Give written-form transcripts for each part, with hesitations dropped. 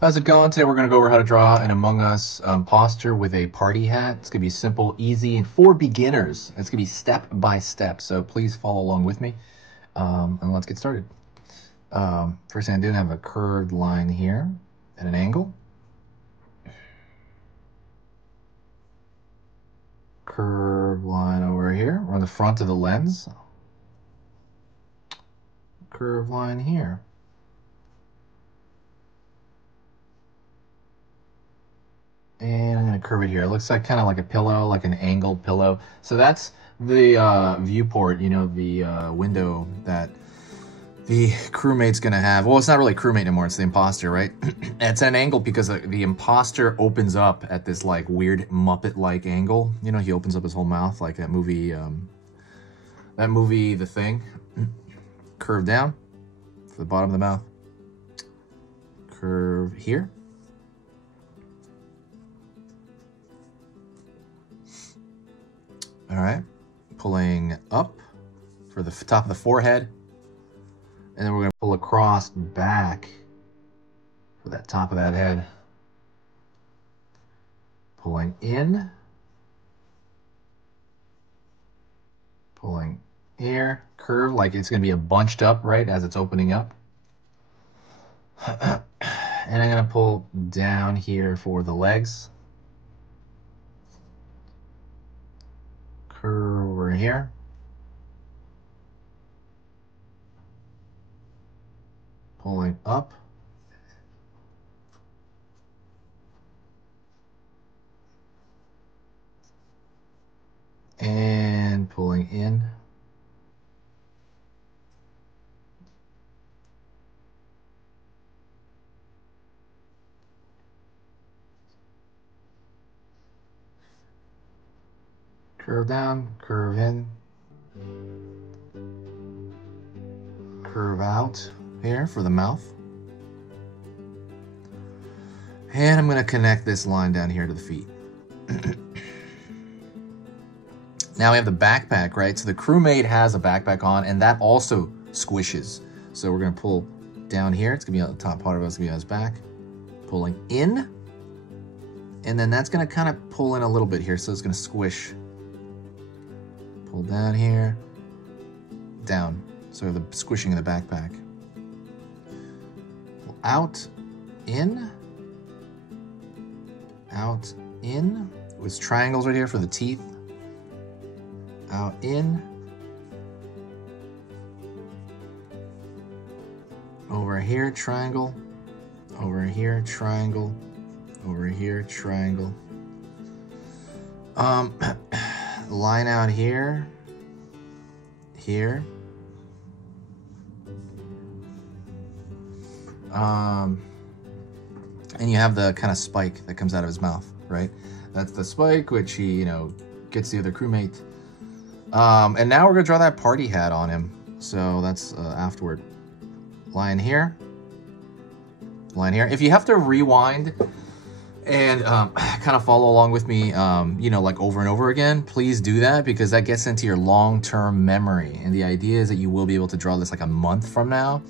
How's it going? Today we're going to go over how to draw an Among Us imposter with a party hat. It's going to be simple, easy, and for beginners. It's going to be step by step, so please follow along with me. And let's get started. First thing I do, I have a curved line here at an angle. Curved line over here. We're on the front of the lens. Curved line here. And I'm going to curve it here. It looks like kind of like a pillow, like an angled pillow. So that's the viewport, you know, the window that the crewmate's going to have. Well, it's not really a crewmate anymore. It's the imposter, right? It's an angle because the imposter opens up at this like weird Muppet-like angle. You know, he opens up his whole mouth like that movie, The Thing. Curve down to the bottom of the mouth. Curve here. All right, pulling up for the top of the forehead. And then we're going to pull across back for that top of that head. Pulling in. Pulling here. Curve like it's going to be a bunched up, right, as it's opening up. And I'm going to pull down here for the legs. Curve over here. Pulling up. And pulling in. Curve down, curve in, curve out here for the mouth. And I'm going to connect this line down here to the feet. Now we have the backpack, right? So the crewmate has a backpack on, and that also squishes. So we're going to pull down here. It's going to be on the top part of it. It's going to be on his back. Pulling in. And then that's going to kind of pull in a little bit here. So it's going to squish. Pull down here, down. So the squishing of the backpack. Pull out, in, out, in. With triangles right here for the teeth. Out, in. Over here, triangle. Over here, triangle. Over here, triangle. Line out here, here. And you have the kind of spike that comes out of his mouth, right? That's the spike, which he, you know, gets the other crewmate. And now we're gonna draw that party hat on him. So that's afterward. Line here. Line here. If you have to rewind and kind of follow along with me, you know, like over and over again, please do that because that gets into your long-term memory. And the idea is that you will be able to draw this like a month from now.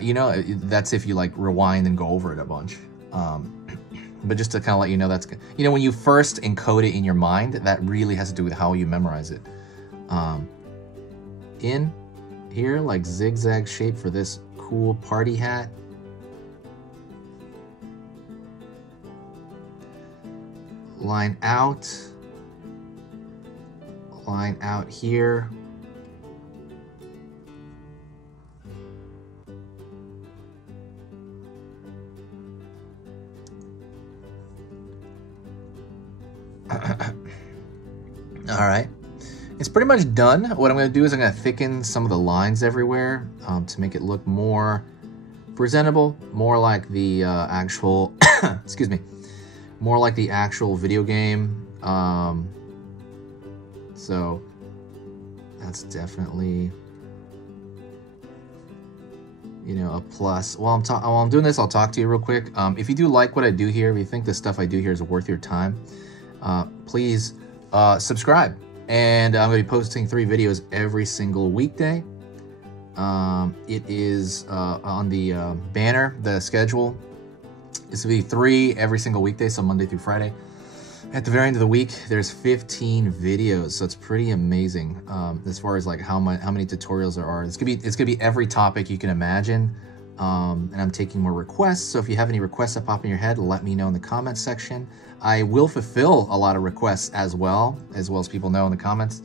You know, that's if you like rewind and go over it a bunch. But just to kind of let you know, that's, you know, when you first encode it in your mind, that really has to do with how you memorize it. In here, like zigzag shape for this cool party hat. Line out here. All right, it's pretty much done. What I'm going to do is I'm going to thicken some of the lines everywhere to make it look more presentable, more like the actual, excuse me, more like the actual video game. So that's definitely, you know, a plus. While I'm doing this, I'll talk to you real quick. If you do like what I do here, if you think the stuff I do here is worth your time, please subscribe. And I'm going to be posting 3 videos every single weekday. It is on the banner, the schedule This will be 3 every single weekday, so Monday through Friday. At the very end of the week, there's 15 videos, so it's pretty amazing as far as like how many tutorials there are. It's gonna be every topic you can imagine, and I'm taking more requests. So if you have any requests that pop in your head, let me know in the comments section. I will fulfill a lot of requests as well as people know in the comments.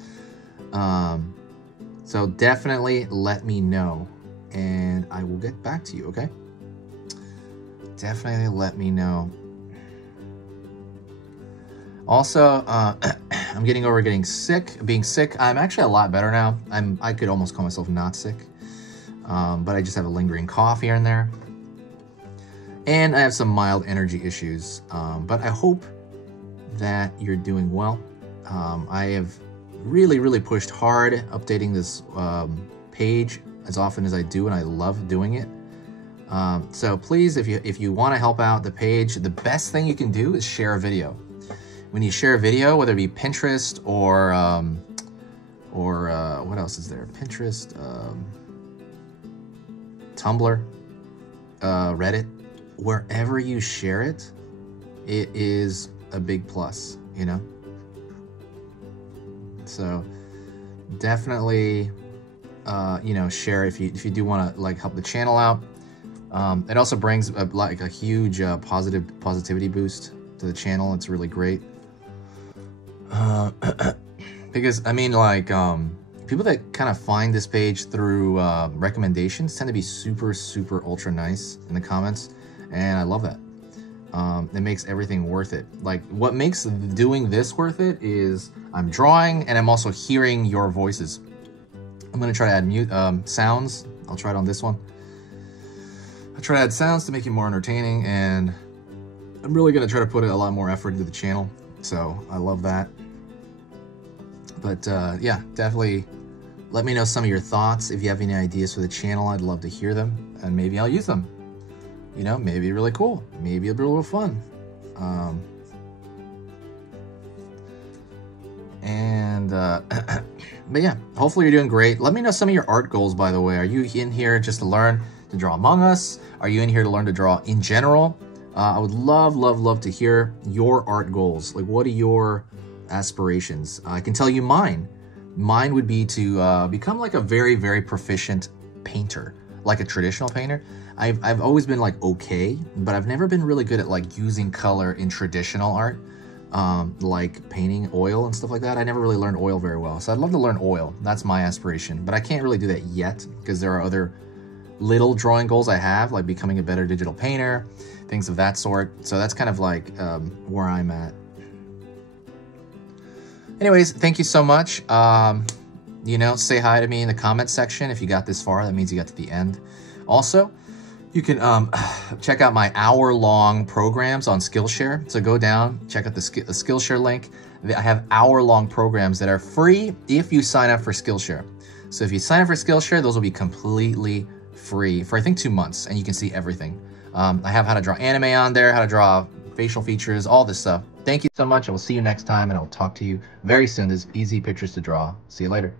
So definitely let me know, and I will get back to you. Okay? Definitely let me know. Also, I'm getting over being sick. I'm actually a lot better now. I could almost call myself not sick, but I just have a lingering cough here and there, and I have some mild energy issues. But I hope that you're doing well. I have really pushed hard updating this page as often as I do, and I love doing it. So please, if you want to help out the page, the best thing you can do is share a video. When you share a video, whether it be Pinterest or what else is there? Pinterest, Tumblr, Reddit, wherever you share it, it is a big plus, you know? So definitely, you know, share if you do want to like help the channel out. It also brings like a huge positivity boost to the channel. It's really great. Because I mean, like, people that kind of find this page through recommendations tend to be super ultra nice in the comments, and I love that. It makes everything worth it. Like, what makes doing this worth it is I'm drawing and I'm also hearing your voices. I'm gonna try to add mute sounds. I'll try it on this one. I try to add sounds to make it more entertaining, and I'm really gonna try to put a lot more effort into the channel. So I love that. But yeah, definitely let me know some of your thoughts. If you have any ideas for the channel, I'd love to hear them, and maybe I'll use them. You know, maybe really cool. Maybe it'll be a little fun. But yeah, hopefully you're doing great. Let me know some of your art goals, by the way. Are you in here just to learn to draw Among Us? Are you in here to learn to draw in general? I would love to hear your art goals. Like, what are your aspirations? I can tell you mine. Mine would be to become like a very proficient painter, like a traditional painter. I've always been like okay, but I've never been really good at like using color in traditional art, like painting oil and stuff like that. I never really learned oil very well, so I'd love to learn oil. That's my aspiration, but I can't really do that yet because there are other little drawing goals I have, like becoming a better digital painter, things of that sort. So that's kind of like where I'm at. Anyways, thank you so much. You know, say hi to me in the comment section if you got this far. That means you got to the end. Also, you can check out my hour-long programs on Skillshare. So go down, check out the Skillshare link. I have hour-long programs that are free if you sign up for Skillshare. So if you sign up for Skillshare, those will be completely free for I think 2 months, and you can see everything. I have how to draw anime on there, how to draw facial features, all this stuff. Thank you so much. I will see you next time, and I'll talk to you very soon. There's easy pictures to draw. See you later.